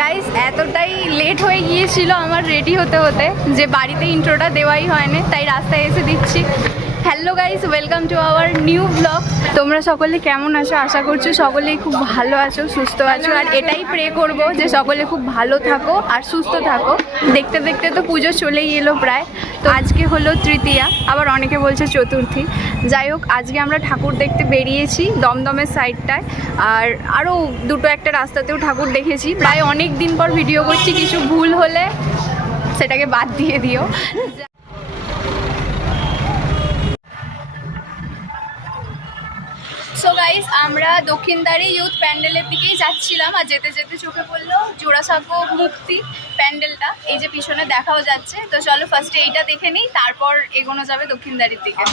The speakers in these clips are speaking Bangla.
গাইস এতটাই লেট হয়ে গিয়েছিল আমার রেডি হতে হতে যে বাড়িতে ইন্ট্রোটা দেওয়াই হয়নি, তাই রাস্তায় এসে দিচ্ছি। Hello guys, welcome to our new blog. তোমরা সকলে কেমন আছো? আশা করছো সকলেই খুব ভালো আছো, সুস্থ আছো, আর এটাই প্রে করব যে সকলে খুব ভালো থাকো আর সুস্থ থাকো। দেখতে দেখতে তো পুজো চলেই এলো প্রায়। তো আজকে হলো তৃতীয়া, আবার অনেকে বলছে চতুর্থী। যাই হোক, আজকে আমরা ঠাকুর দেখতে বেরিয়েছি দমদমের সাইডটায়, আর আরও দুটো একটা রাস্তাতেও ঠাকুর দেখেছি। প্রায় অনেক দিন পর ভিডিও করছি, কিছু ভুল হলে সেটাকে বাদ দিয়ে দিও। সো গাইস, আমরা দক্ষিণদ্বারে ইউথ প্যান্ডেলের দিকেই যাচ্ছিলাম, আর যেতে যেতে চোখে পড়লো জোড়াসাঁকো মুক্তি প্যান্ডেলটা। এই যে পিছনে দেখাও যাচ্ছে। তো চলো ফার্স্টে এইটা দেখে নিই, তারপর এগোনো যাবে দক্ষিণদ্বারের দিকে।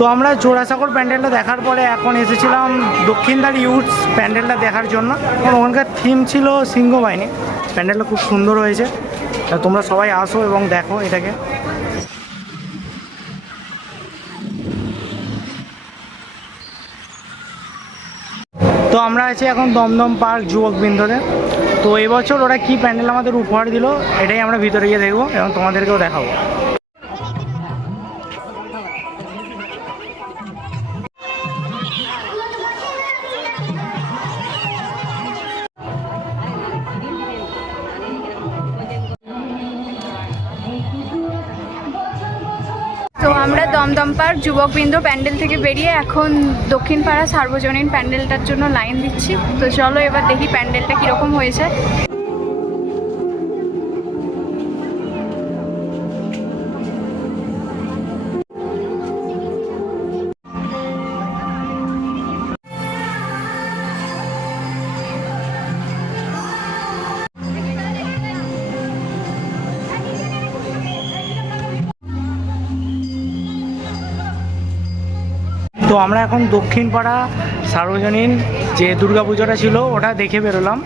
তো আমরা জোড়াসাঁকোর প্যান্ডেলটা দেখার পরে এখন এসেছিলাম দক্ষিণদ্বার ইউথস প্যান্ডেলটা দেখার জন্য। কারণ ওখানকার থিম ছিল সিংহবাহিনী। প্যান্ডেলটা খুব সুন্দর হয়েছে, তোমরা সবাই আসো এবং দেখো এটাকে। তো আমরা আছি এখন দমদম পার্ক যুবকবৃন্দতে। তো এবছর ওরা কি প্যান্ডেল আমাদের উপহার দিল এটাই আমরা ভিতরে গিয়ে দেখবো এবং তোমাদেরকেও দেখাবো। তো আমরা দমদম পার্ক যুবকবৃন্দ প্যান্ডেল থেকে বেরিয়ে এখন দক্ষিণপাড়া সার্বজনীন প্যান্ডেলটার জন্য লাইন দিচ্ছি। তো চলো এবার দেখি প্যান্ডেলটা কীরকম হয়েছে। তো আমরা এখন দক্ষিণপাড়া সার্বজনীন যে দুর্গাপুজোটা ছিল ওটা দেখে বেরোলাম।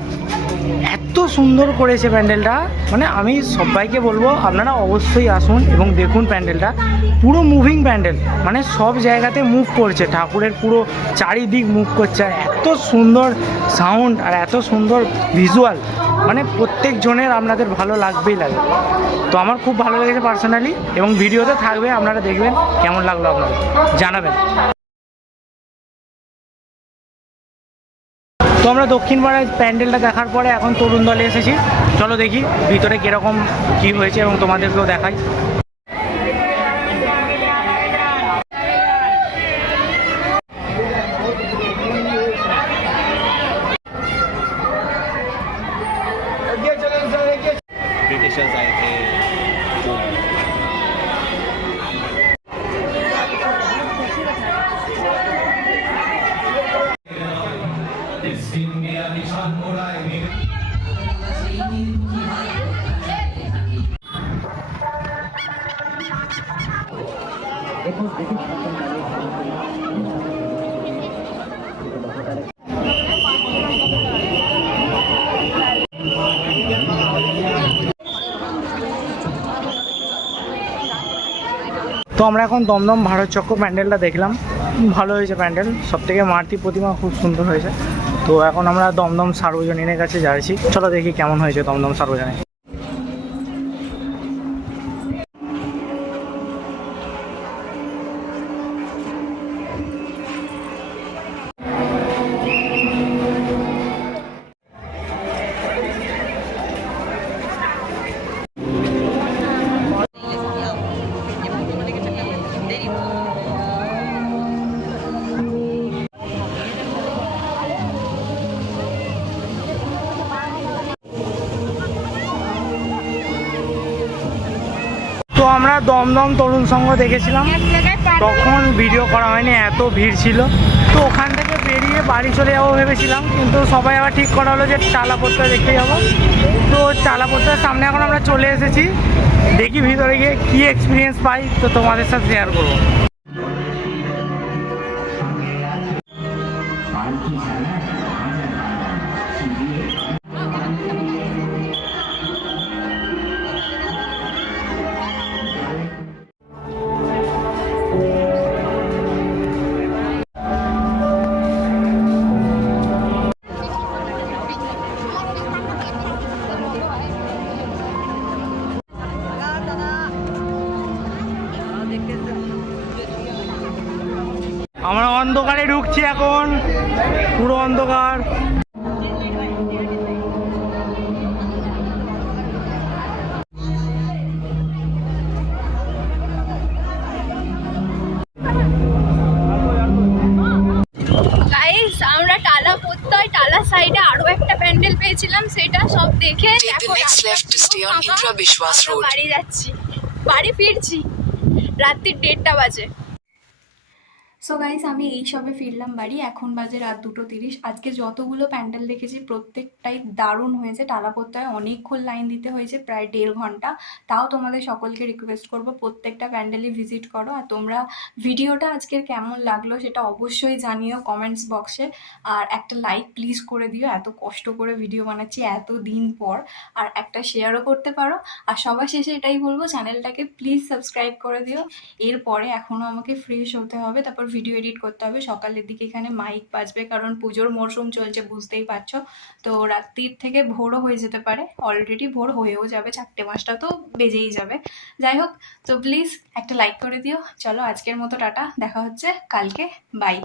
এত সুন্দর করেছে প্যান্ডেলটা, মানে আমি সবাইকে বলবো আপনারা অবশ্যই আসুন এবং দেখুন প্যান্ডেলটা। পুরো মুভিং প্যান্ডেল, মানে সব জায়গাতে মুভ করছে, ঠাকুরের পুরো চারিদিক মুভ করছে। আর এত সুন্দর সাউন্ড আর এত সুন্দর ভিজুয়াল, মানে প্রত্যেকজনের আপনাদের ভালো লাগবেই লাগবে। তো আমার খুব ভালো লেগেছে পার্সোনালি, এবং ভিডিওতে থাকবে, আপনারা দেখবেন কেমন লাগলো আপনাদের জানাবেন। তো আমরা দক্ষিণপাড়ায় প্যান্ডেলটা দেখার পরে এখন তরুণ দলে এসেছি। চলো দেখি ভিতরে কীরকম কী হয়েছে এবং তোমাদেরকেও দেখাই। ब्रिटिशर्स आए थे। তো আমরা এখন দমদম ভারত চক্র প্যান্ডেলটা দেখলাম, ভালো হয়েছে প্যান্ডেল। সবথেকে মাতৃ প্রতিমা খুব সুন্দর হয়েছে। তো এখন আমরা দমদম সার্বজনীনের কাছে যাচ্ছি। চলো দেখি কেমন হয়েছে দমদম সার্বজনীন। Jadi তো আমরা দমদম তরুণ সংঘ দেখেছিলাম, তখন ভিডিও করা হয়নি, এত ভিড় ছিল। তো ওখান থেকে বেরিয়ে বাড়ি চলে যাবো ভেবেছিলাম, কিন্তু সবাই আবার ঠিক করা হলো যে টালাপত্রা দেখতে যাবো। তো টালাপত্রার সামনে এখন আমরা চলে এসেছি, দেখি ভিতরে গিয়ে কী এক্সপিরিয়েন্স পাই, তো তোমাদের সাথে শেয়ার করবো। আমরা অন্ধকারে ঢুকছি এখন, পুরো অন্ধকার। গাইস আমরা টালা প্রত্যয় টালা সাইডে আরো একটা প্যান্ডেল পেয়েছিলাম, সেটা সব দেখে দেখো next left to stay on Indra Bishwas আমরা Road. বাড়ি যাচ্ছি, বাড়ি ফিরছি, রাত্রি 1:30 বাজে। সো গাইস আমি এই সবে ফিরলাম বাড়ি, এখন বাজে রাত 2:30। আজকে যতগুলো প্যান্ডেল দেখেছি প্রত্যেকটাই দারুণ হয়েছে। টালাপোত্তায় অনেকক্ষণ লাইন দিতে হয়েছে, প্রায় 1.5 ঘন্টা। তাও তোমাদের সকলকে রিকোয়েস্ট করবো প্রত্যেকটা প্যান্ডেলে ভিজিট করো। আর তোমরা ভিডিওটা আজকের কেমন লাগলো সেটা অবশ্যই জানিও কমেন্টস বক্সে। আর একটা লাইক প্লিজ করে দিও, এত কষ্ট করে ভিডিও বানাচ্ছি এত দিন পর। আর একটা শেয়ারও করতে পারো। আর সবার শেষে এটাই বলবো, চ্যানেলটাকে প্লিজ সাবস্ক্রাইব করে দিও। এরপরে এখনও আমাকে ফ্রেশ হতে হবে, তারপর ভিডিও এডিট করতে হবে। সকালের দিকে এখানে মাইক বাজবে, কারণ পুজোর মরশুম চলছে বুঝতেই পারছো। তো রাত্রির থেকে ভোরও হয়ে যেতে পারে, অলরেডি ভোর হয়েও যাবে, 4টে-5টা তো বেজেই যাবে। যাই হোক, তো প্লিজ একটা লাইক করে দিও। চলো আজকের মতো টাটা, দেখা হচ্ছে কালকে, বাই।